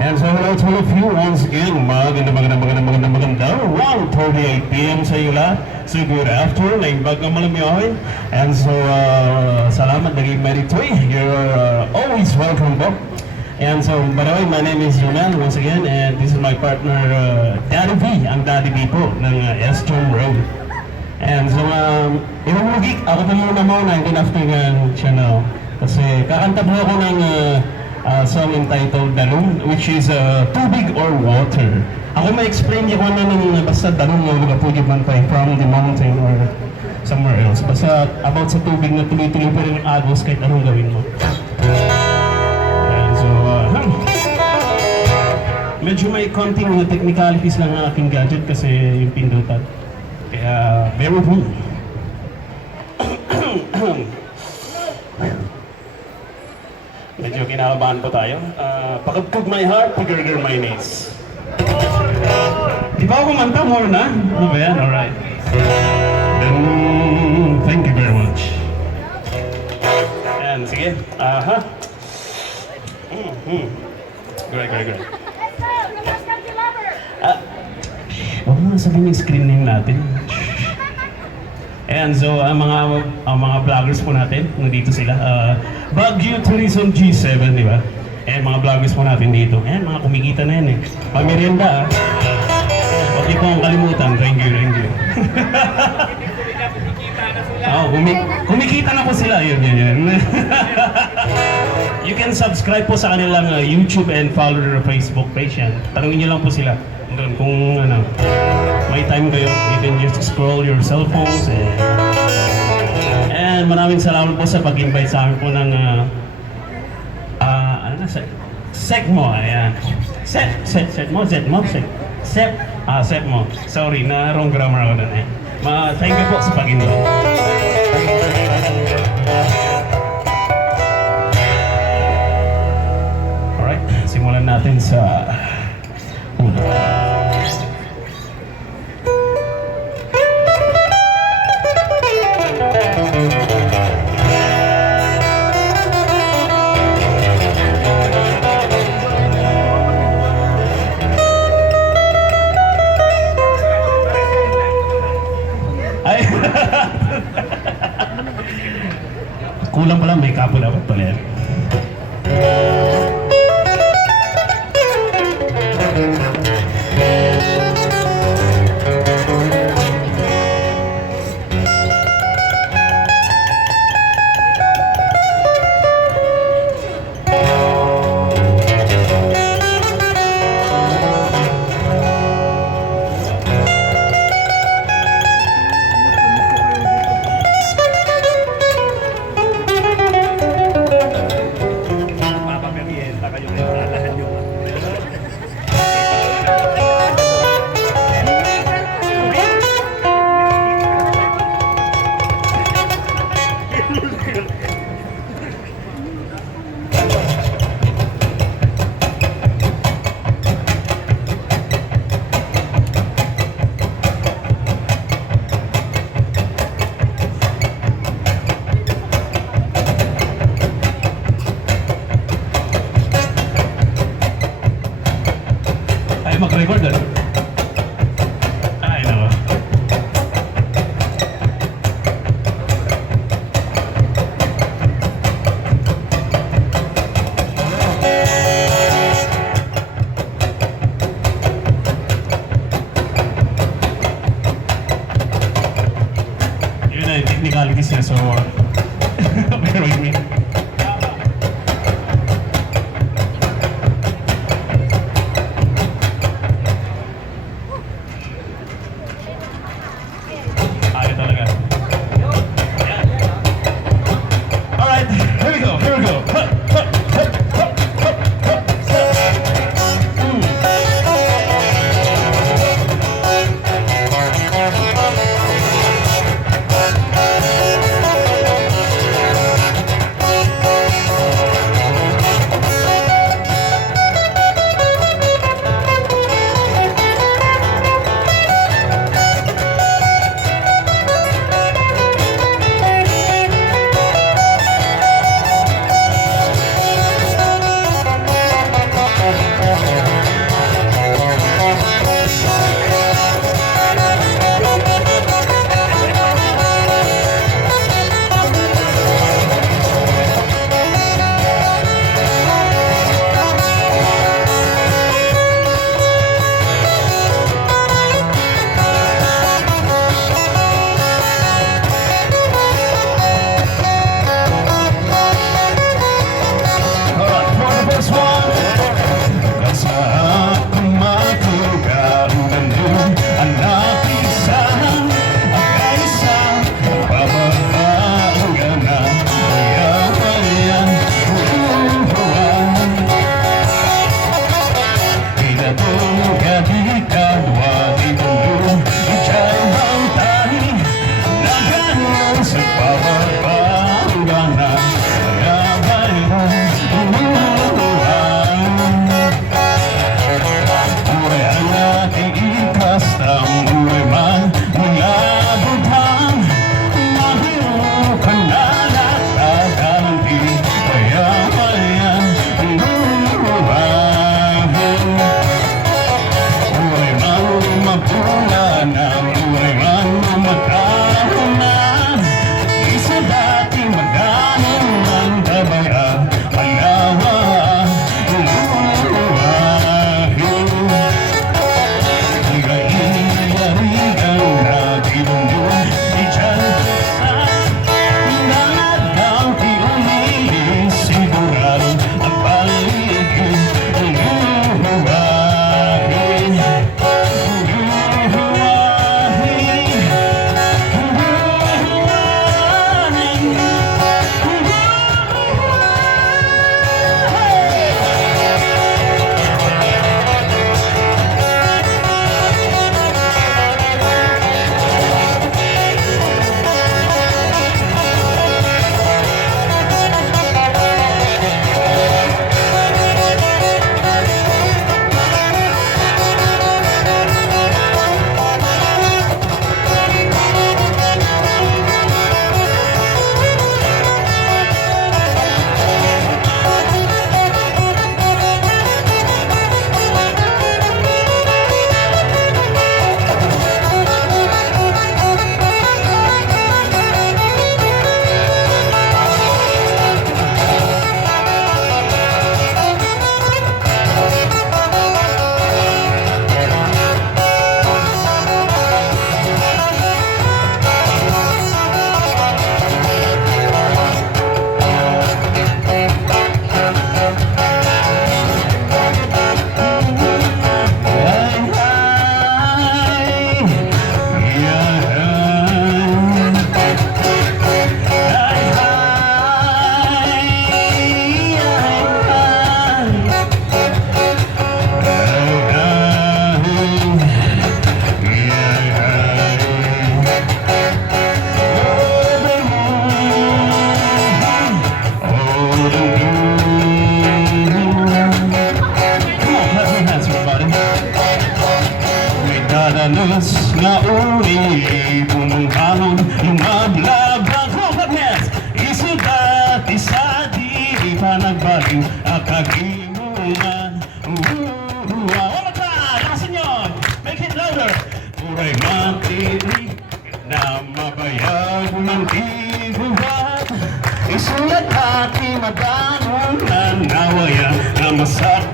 And so hello to all of you once again. Magandang around 38 p.m. sa iyo lahat. So good afternoon, naimbag ang malamiyoy. And so salamat naging Meritoy. You're always welcome po. And so, by the way, my name is Romel once again, and this is my partner, Daddy V, ang Daddy V po, ng S-Jom Road. And so, inumugi, ako pa muna good afternoon, channel. Kasi kakanta po ako ng song entitled Dalong, which is Tubig or Water. Ako ma-explain niyo kung ano nang basta dalong mo, magapugib man tayo from the mountain or somewhere else. Basta about sa tubig na tuloy-tuloy pa rin ang agos kahit anong gawin mo. Medyo may konting technicalities lang ang aking gadget kasi yung pindutan. Kaya, bear with me. Medyo kinakabahan po tayo. Pakagkog my heart, pagurger my knees. Di ba ako kumanta? More na? Ano ba yan? Alright. Then, thank you very much. Ayan, sige. Great. Sabihin yung screen name natin. And so, ang mga vloggers po natin, nandito sila. Baguio Tourism G7, di ba? And mga vloggers po natin dito. And mga kumikita na yan eh. Pamerienda Huwag niyo po ang kalimutan. Thank you. Kumikita na po sila. Yun. You can subscribe po sa kanilang YouTube and follow their Facebook page yan. Tanungin niyo lang po sila. Doon kung may time kayo, you can just scroll your cell phones. And maraming salamat po sa pag-invite sa amin po ng Sekmo. Ayan. Sekmo. Sorry, na wrong grammar ako doon. Thank you po sa pag-invite. Alright, simulan natin sa kulang pala, may couple dapat pala yan. mag-record doon. Ay, naku. Yun na yung technicalities niya, so bear with me. dili na mabayag ng ibuhat. Isulat aking madanong na nawaya na masak